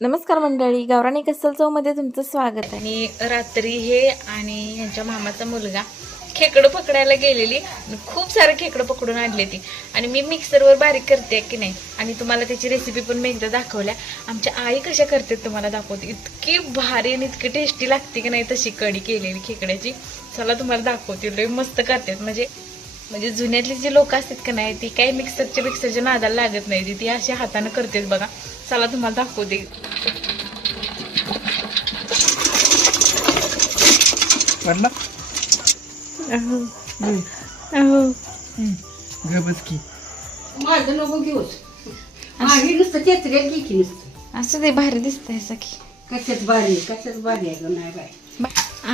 नमस्कार मंडळी गावराणी कसल चौमध्ये तुमचं स्वागत आणि रात्री हे आणि ह्यांच्या मामाचा मुलगा खेकडं पकडायला गेलेली. आणि खूप सारं खेकडं पकडून आणले ती. आणि मी मिक्सरवर बारीक करते की नाही आणि तुम्हाला त्याची रेसिपी पण मी एकदा दाखवल्या. आमच्या आई कशा करते तुम्हाला दाखवते. इतकी भारी आणि इतकी टेस्टी लागते की नाही तशी कढी केलेली खेकड्याची. चला तुम्हाला दाखवते. लय मस्त करतात. म्हणजे म्हणजे जुन्यातली जी लोक असतात का नाही ती काही मिक्सरच्या मिक्सरच्या नादाला लागत नाही ती. ती अशी हातानं करतेच बघा. चला तुम्हाला दाखवते पडला अहो. अहो. गबच की. माझं नको घेऊच माझी नुसतं तेचऱ्या घे की नुसतं. असं ते भारी दिसतंय सखी कशाच भारी कशाच भारी आहे गं, नाही बाय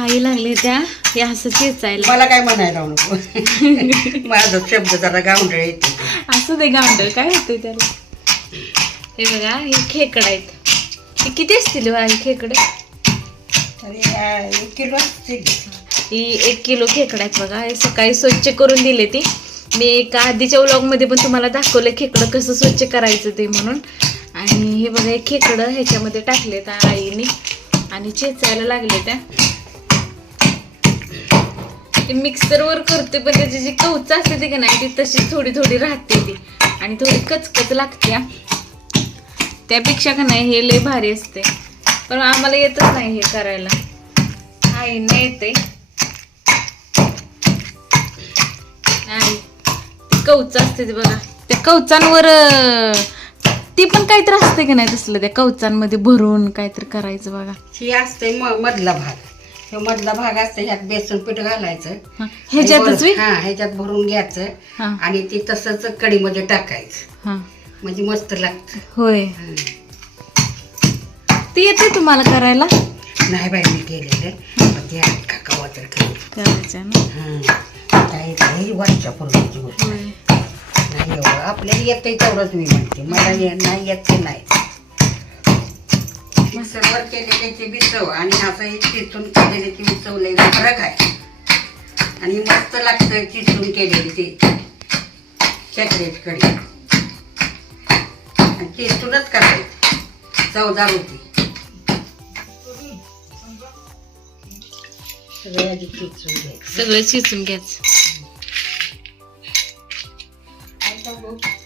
आई लागले त्या हे असं चेचायला मला काय म्हणायला लावू नको. माझा शब्द जरा गावंडळ येते. असं ते गावंडळ काय होतंय त्याला? हे बघा हे खेकडं आहेत. हे किती असतील हो आई खेकडे? अरे एक किलो असतील. ही एक किलो खेकडं आहेत बघा. हे सकाळी स्वच्छ करून दिले ती. मी एका आधीच्या व्लॉगमध्ये पण तुम्हाला दाखवलं खेकडं कसं स्वच्छ करायचं ते म्हणून. आणि हे बघा हे खेकडं ह्याच्यामध्ये टाकले त्या आईने आणि चेचायला लागले त्या ते मिक्सरवर करते पण त्याची जी कवच असते ती का नाही ती तशी थोडी थोडी राहते ती. आणि थोडी कचकच लागते हा. त्यापेक्षा का नाही हे लय भारी असते. पण आम्हाला येतच नाही हे करायला. आईने येते. नाही ते कवच असते ते बघा. त्या कवचांवर ती पण काहीतरी असते का नाही तसलं त्या कवचांमध्ये भरून काहीतरी करायचं बघा. ही असते म- मधला भाग. हे मधला भाग असते ह्यात बेसन पीठ घालायचं. हा, ह्याच्यातच हा ह्याच्यात भरून घ्यायचं. हा. आणि ते तसंच कढीमध्ये टाकायचं. हा. म्हणजे मस्त लागतं. होय. हं. ते येते तुम्हाला करायला? नाही बाई मी केलेलं पण ते का कवा तर करेल. करायचं ना. हं. काही काही वरच्या पूर्वीची गोष्ट. होय. नाही एवढं. आपल्याला तेवढंच मी म्हणते. मला ये- नाही येत ते नाही. आणि असं हे चिचून चव लई फरक आहे. आणि मस्त लागतं चिचून केलेली ती. चकरेची कढी. चिचूनच करायची चवदार होती सगळं आधी चिचून घ्यायचं सगळं शिजून घ्यायचं.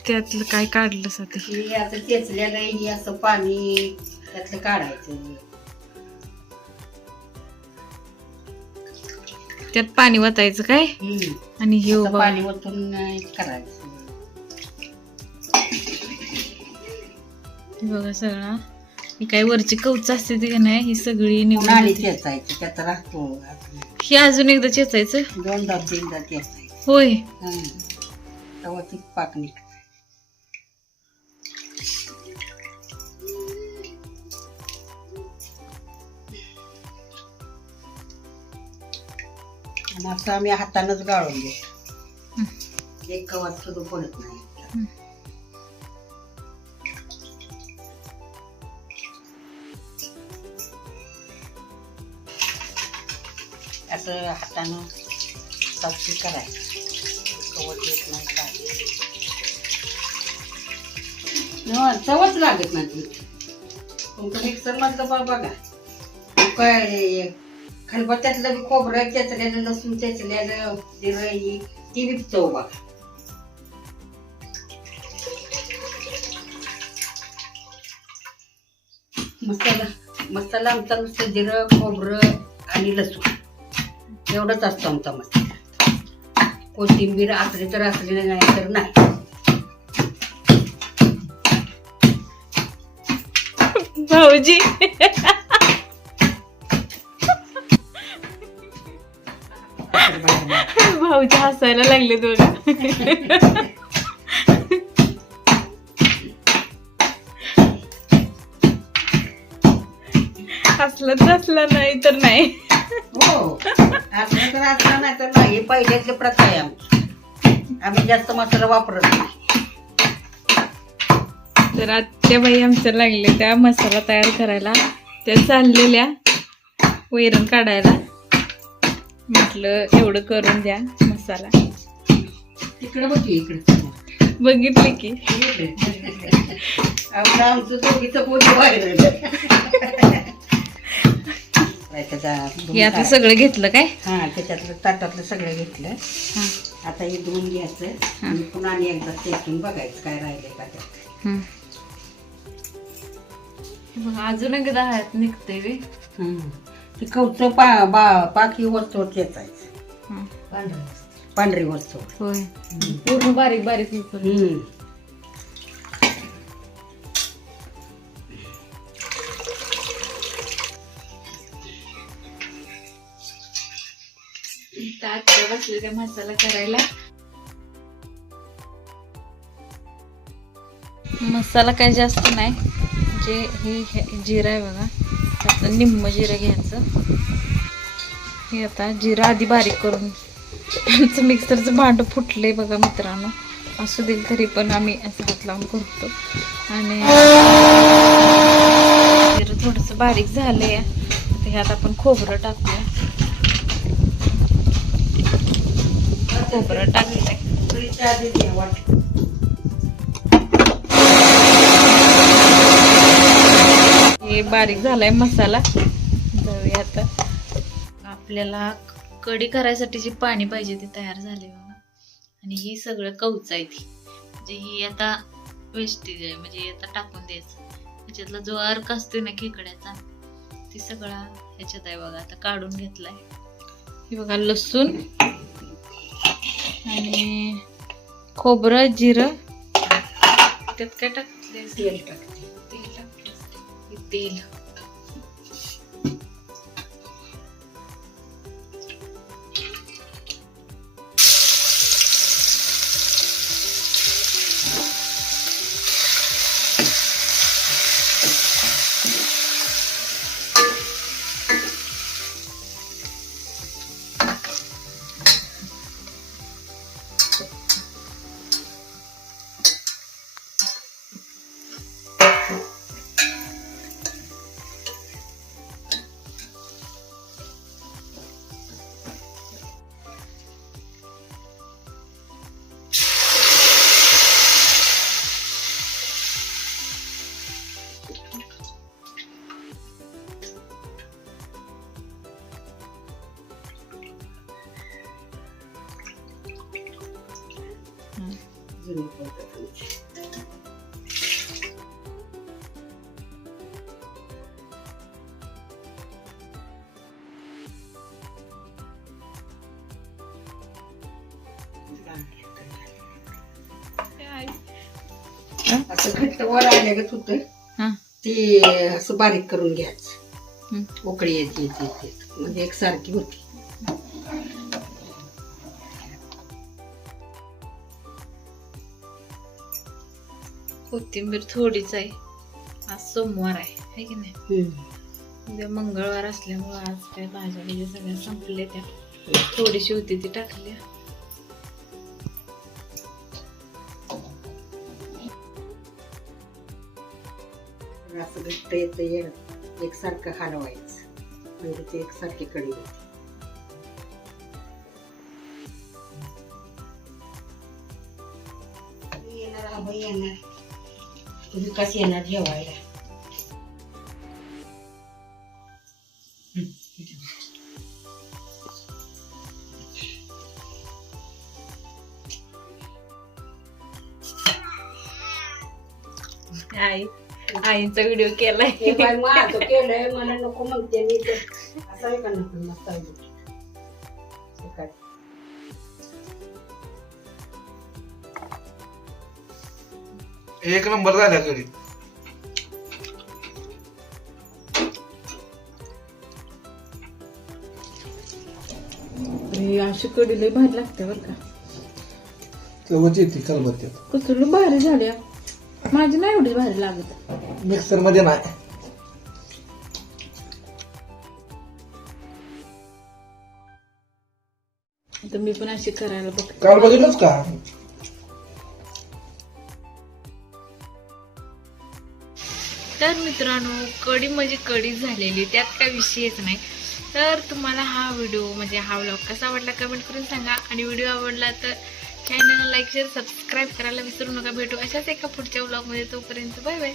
त्यातलं काय काढलं ते ही असं चेचलेलं ही असं पाणी त्यातलं काढायचं. त्यात पाणी वतायचं काय? हम्म. आणि हे असं उभं पाणी ओतून अं, करायचं. बघा सगळा. ही काय वरची कवच असते ती का नाही? ही सगळी. चेचायचं त्यात राहतो अजून. ही अजून एकदा चेचायचं? दोनदा तीनदा चेचायचं. होय. हं. तेव्हा ती पाक निघते. आणि असं आम्ही हातानच गाळून घेतो. एक कवात सुद्धा पडत नाही. असं हातानं साक्षी करायचं. कवच येत नाही काय. चवच लागत नाही तुमचं मिक्सर मधलं बा बघा. काय खलबत्त्यातलं बी खोबरं चेचल्यानं लसूण चेचल्यानं जिरं ही ती बी चव बघा. मसाला मसाला आमचा नुसतं जिरं खोबरं आणि लसूण. एवढंच असतं आमचा मसाला कोथिंबीर असली तर असली नाही तर नाही. भाऊजी. भाऊजी हसायला लागले बघा हसलं तर असलं नाही तर नाही. हो. असलं तर असलं नाही तर नाही पहिल्यातली प्रथा आहे आमची. आम्ही जास्त मसाला वापरत नाही. तर आत्याबाई आमच्या लागले त्या मसाला तयार करायला. त्या चाललेल्या वैरण काढायला. म्हटलं एवढं करून द्या मसाला. तिकडे बघ की इकडे बघितले की. आमचं दोघीचं पोटी त्याचा हे आता सगळं घेतलं काय? हा त्याच्यातलं ताटातलं सगळं घेतलं. आता हे धुवून घ्यायचं. आणि पुन्हा आणि एकदा चेकून बघायचं काय राहिलंय का त्यात. अजून एकदा हात निघते वे. ते कवचं पा बा पाकी वस्तूवर चेचायचं हं. पांढरी. होय. पूर्ण बारीक बारीक आत्या मसाला करायला. मसाला काही जास्त नाही. जे हे जिरा आहे बघा. आता निम्म जिरं घ्यायचं. हे आता जिरं आधी बारीक करून आमचं मिक्सरचं भांडं फुटलंय बघा मित्रांनो. असू देईल तरी पण आम्ही असं हात लावून करतो. आणि जिरं थोडंसं बारीक झालंय. ह्यात आपण खोबरं टाकूया. खोबरं टाकलंय हे बारीक झालाय मसाला. जाऊया आता. आपल्याला कढी करायसाठी जी पाणी पाहिजे ते तयार झाले बघा. आणि ही सगळं कवच आहे ती. म्हणजे ही आता वेस्टेज आहे म्हणजे आता टाकून द्यायचं. त्याच्यातला जो अर्क असतो ना खेकड्याचा ती सगळा ह्याच्यात आहे बघा. आता काढून घेतलाय. हे बघा लसूण. आणि खोबरं जिरं. त्यात काय टाकले तेल टाकते. तेल टाकलं हे तेल. जुनी पद्धत. असं घट्ट वर आल्यागत होत हा. ते असं बारीक करून घ्यायचं. हं. उकळी येते येते येते. म्हणजे एकसारखी होती. कोथिंबीर थोडीच आहे. आज सोमवार आहे है की नाही. उद्या मंगळवार असल्यामुळं आज काय भाज्या बिज्या सगळ्या संपल्या त्या. थोडीशी होती ती टाकली. असं घट्ट येतं एकसारखं हलवायचं. म्हणजे ते एकसारखी कडी होते. येणार आबा येणार. तुम्ही कसं येणार जेवायला. आई आईचा व्हिडिओ केलाय. केलंय मला नको म्हणते मी. तर असं आहे का नको मस्त एक नंबर झाल्या घरी अशी कडी लय भारी लागते बरं का. तेव्हाच येते कलबत्त्यात कसलं भारी झाल्या माझी नाही एवढी भारी लागत. मिक्सरमध्ये नाही. आता मी पण अशी करायला बघते. काल बघितलंच का? तर मित्रांनो कडी म्हणजे कडी झालेली त्यात काय विषयच नाही. तर तुम्हाला हा व्हिडिओ म्हणजे हा व्लॉग कसा आवडला कमेंट करून सांगा. आणि व्हिडिओ आवडला तर चॅनलला लाईक शेअर सबस्क्राईब करायला विसरू नका. भेटू अशाच एका पुढच्या व्लॉगमध्ये तोपर्यंत बाय बाय